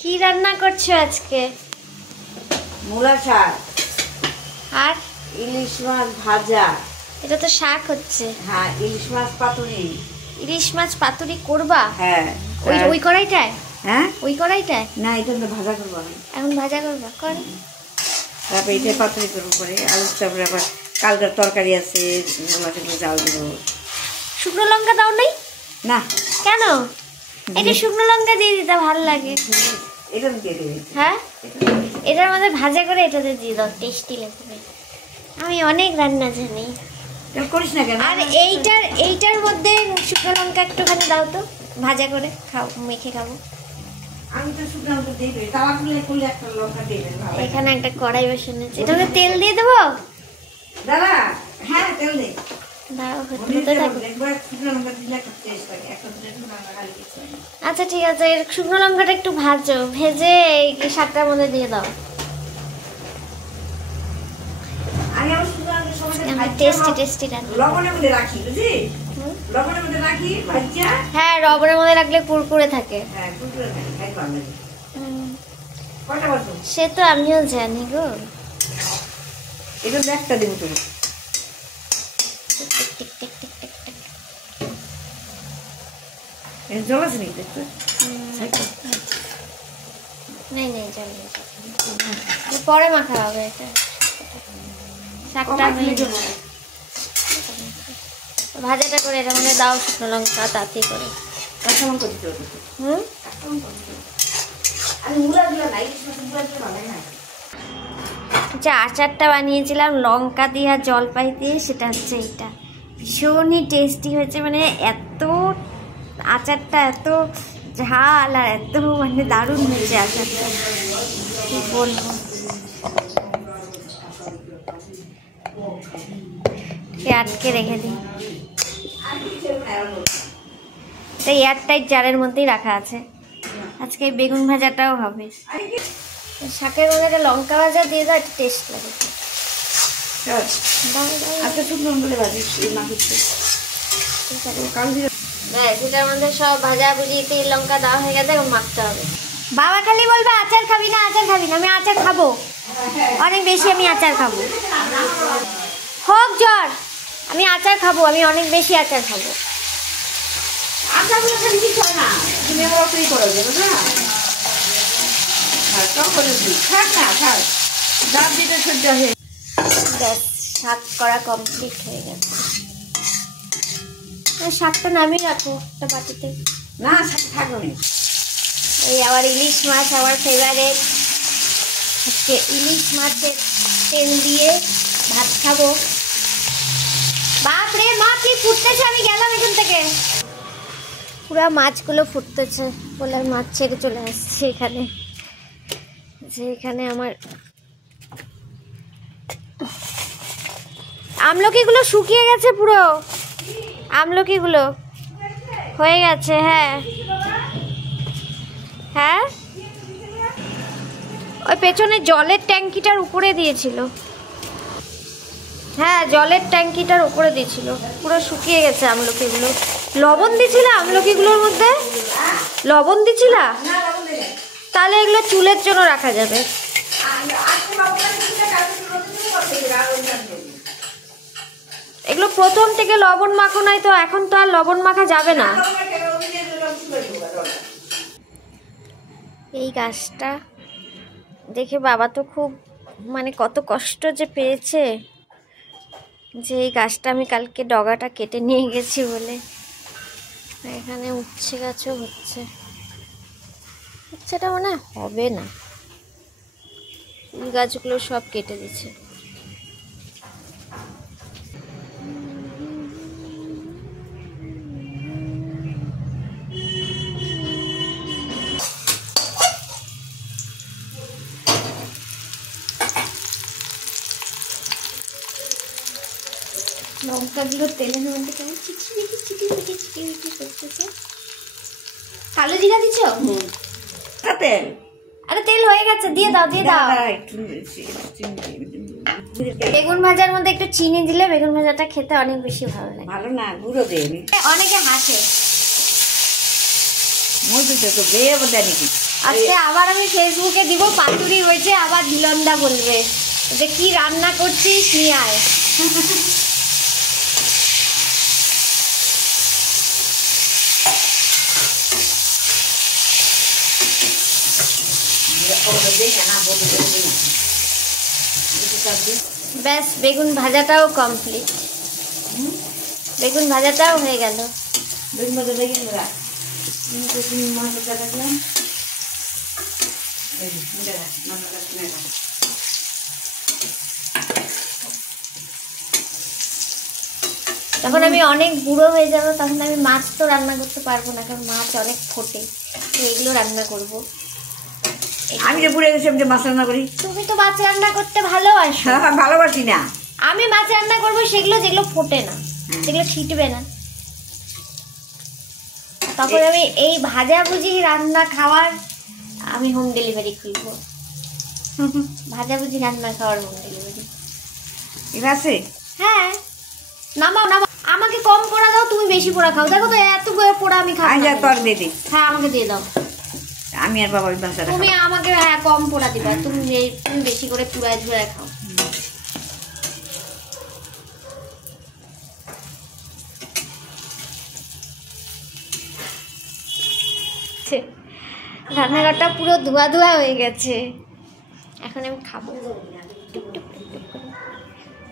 কি রান্না করছো আজকে? মূলা শাক আর ইলিশ মাছ ভাজা। এটা তো শাক হচ্ছে। হ্যাঁ, ইলিশ মাছ পাতুরি। ইলিশ মাছ পাতুরি করবা? হ্যাঁ। ওই কড়াইটায়? হ্যাঁ, ওই কড়াইটায় না, এটা তো ভাজা করবো আমি। এখন ভাজা করবা? কর। তারপরে এটা পাতুরি করবো, পরে আলুর চাপড়ে আবার কালকার তরকারি আছে, মূলাটাকে জাল দেবো। শুকনো লঙ্কা দাও নাই? না। কেন? এটা শুকনো লঙ্কা দিয়ে দিতে ভালো লাগে। এটা দিয়ে দেবে? হ্যাঁ, এটার মধ্যে ভাজা করে এটাতে দিয়ে দাও, টেস্টি লাগবে। আমি অনেক রান্না জানি। করিস না কেন? আর এইটার মধ্যে শুকনো লঙ্কা একটুখানি দাও তো, ভাজা করে খাও, মেখে খাবো। আমি তো শুকনো লঙ্কা দিয়ে দেবে, তাওয়া করলে একটা লঙ্কা দেবেন। এখানে একটা কড়াই বসানো, এটাতে তেল দিয়ে দেবো দাদা। হ্যাঁ, তেল দে। আচ্ছা ঠিক আছে, এর শুকনো লঙ্কাটা একটু ভাজো, ভেজে এই শাকটার মধ্যে দিয়ে দাও। টেস্টি রান্না। হ্যাঁ, লবণের মধ্যে রাখলে কুরকুরে থাকে। সে তো আমিও জানি গো। এটা একটা দেবো তুমি। জল আছে নাকি দেখতে? নেই জল নেই, পরে মাখা হবে এটা। শাকটা ভাজাটা করে এটার মধ্যে দাও শুকনো লঙ্কা, তাতে করে। যে আচারটা বানিয়েছিলাম লঙ্কা দিয়ে আর জলপাই দিয়ে, সেটা হচ্ছে এইটা। ভীষণই টেস্টি হয়েছে, মানে এত আচারটা এত ঝাল আর এত মানে দারুণ হয়েছে আচারটা, কি বলবো। আটকে রেখে দিই, এই এয়ারটাইট জারের মধ্যেই রাখা আছে। আজকে বেগুন ভাজাটাও হবে। শাকের মধ্যে একটা লঙ্কা ভাজা দিয়ে দাও, একটা টেস্ট লাগে। সেটার মধ্যে সব ভাজা ভুজি তেল লঙ্কা দেওয়া হয়ে গেছে, এখন মাখতে হবে। বাবা খালি বলবে আচার খাবি না, আচার খাবি না। আমি আচার খাবো, অনেক বেশি আমি আচার খাবো। হোক জ্বর, আমি আচার খাবো, আমি অনেক বেশি আচার খাবো। শাক করা কমপ্লিট হয়ে গেছে। শাকটা নামিয়ে রাখো একটা বাটিতে। না, শাক থাকবে। এই আবার ইলিশ মাছ, আমার ফেভারিট। আজকে ইলিশ মাছের তেল দিয়ে ভাত খাবো। বাপরে মা, কি ফুটতেছে! আমি গেলাম এখান থেকে। পুরা মাছগুলো ফুটতেছে বলে মাছ ছেড়ে চলে আসছে এখানে। যেখানে আমার আমলকিগুলো শুকিয়ে গেছে পুরো, আমলকিগুলো হয়ে গেছে। হ্যাঁ হ্যাঁ, ওই পেছনে জলের ট্যাঙ্কিটার উপরে দিয়েছিল। হ্যাঁ, জলের ট্যাঙ্কিটার উপরে দিয়েছিল, পুরো শুকিয়ে গেছে আমলকিগুলো। লবণ দিয়েছিল আমলকিগুলোর মধ্যে? লবণ দিয়েছিল? তাহলে এগুলো চুলের জন্য রাখা যাবে। এগুলো প্রথম থেকে লবণ মাখো নাই তো, এখন তো আর লবণ মাখা যাবে না। এই গাছটা দেখে বাবা তো খুব মানে কত কষ্ট যে পেয়েছে, যে এই গাছটা আমি কালকে ডগাটা কেটে নিয়ে গেছি বলে। এখানে উচ্ছে গাছও হচ্ছে, উচ্ছেটা মনে হবে না, এই গাছগুলো সব কেটে দিচ্ছে। লঙ্কাগুলো তেলের মধ্যে কেমন চিটিমিটি চিটিমিটি চিটিমিটি করতেছে। কালো জিরা দিচ্ছ? তেল, আরে তেল হয়ে গেছে, দিয়ে দাও দিয়ে দাও। বেগুন ভাজার মধ্যে একটু চিনি দিলে বেগুন ভাজাটা খেতে অনেক বেশি ভালো লাগে। ভালো না, গুঁড়ো দেবে। অনেকে হাসে। মজুতে তো বেয়ে বোঝা নাকি। আজকে আবার আমি ফেসবুকে দিব, পাতুরি হয়েছে, আবার দিলন্দা বলবে যে কি রান্না করছিস নিয়ে আয়। ব্যাস বেগুন ভাজাটাও কমপ্লিট, বেগুন ভাজাটাও হয়ে গেল। বেগুন ভাজা দেখে মাছটা রাখলাম, তখন আমি অনেক বুড়ো হয়ে যাবো, তখন আমি মাছ তো রান্না করতে পারবো না, কারণ মাছ অনেক ফোটে, তো এগুলো রান্না করবো। আমি যে বুড়ে গেছি, আমি যে মাছ রান্না করি। তুমি তো মাছ রান্না করতে ভালোবাসো। ভালোবাসি না, আমি মাছ রান্না করবো সেগুলো যেগুলো ফোটে না, যেগুলো ছিটবে না। তখন আমি এই ভাজাভুজি রান্না খাওয়ার আমি হোম ডেলিভারি খুলবো। ভাজাভুজি রান্না খাওয়ার হোম ডেলিভারি। ঠিক আছে, হ্যাঁ নামাও নামাও, আমাকে কম পোড়া দাও, তুমি বেশি পোড়া খাও। দেখো তো এত পোড়া আমি খাবো না। তোর দিয়ে দিই। হ্যাঁ আমাকে দিয়ে দাও। আমি আর বাবা ওই ভাষাটা তুমি আমাকে হ্যাঁ কম পোড়া দিবা, তুমি বেশি করে পুড়ায় ঝুড়ায় খাও। রান্নাঘরটা পুরো ধোয়া ধোয়া হয়ে গেছে, এখন আমি খাবো টুকটুক টুকটুক করে।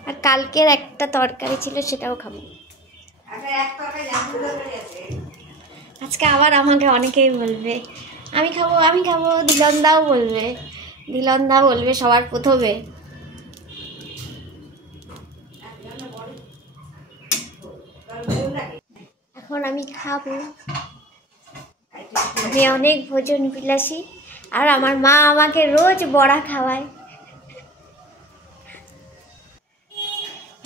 আর কালকের একটা তরকারি ছিল সেটাও খাবো। আজকে আবার আমাকে অনেকেই বলবে আমি খাবো আমি খাবো, দিলন্দাও বলবে, দিলন্দা বলবে সবার প্রথমে। এখন আমি খাবো। আমি অনেক ভোজন বিলাসী, আর আমার মা আমাকে রোজ বড়া খাওয়ায়।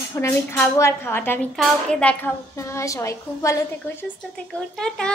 এখন আমি খাবো, আর খাওয়াটা আমি কাউকে দেখাবো না। সবাই খুব ভালো থেকো, সুস্থ থেকো, টাটা।